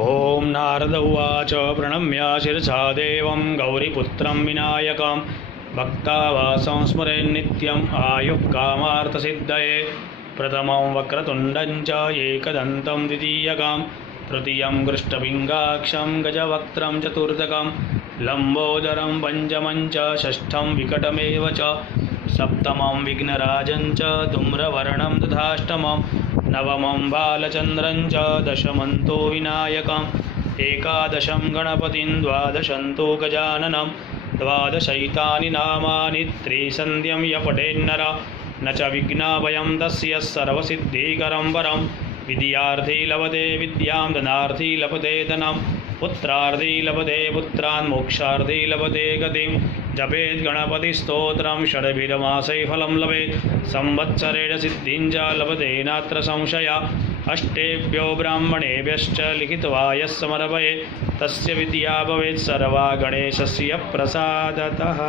ओं नारद उवाच प्रणम्य शिरसा देवं गौरीपुत्रं विनायकं भक्तावासं स्मरेन्नित्यम् आयुः कामार्थसिद्धये। प्रथमं वक्रतुण्डं च एकदन्तं द्वितीयकं तृतीयं कृष्णपिङ्गाक्षं गजवक्त्रं चतुर्थकं लम्बोदरं पञ्चमं च षष्ठं विकटमेव च सप्तमं विघ्नराजं च धूम्रवर्णं तथाष्टमं नवमं बालचन्द्रं च दशमं तु विनायकम् एकादशं गणपतिं द्वादशं तु गजाननं द्वादशैतानि नामानि त्रिसन्ध्यं य पठेन्नर न च विघ्नाभयं तस्य सर्वसिद्धिकरं वरं। विद्यार्थी लभते विद्यां धनार्थी लभते धनं पुत्रार्थी लभते पुत्रान् मोक्षार्थी लभते गतिं। जपेत् गणपतिस्तोत्रं षड्भिर्मासै फलं लभेत् संवत्सरेण सिद्धिं च लभते नात्र संशयः। अष्टेभ्यो ब्राह्मणेभ्यश्च लिखित्वा यः समर्पयेत् तस्य विद्या भवेत् सर्वा गणेशस्य प्रसादतः।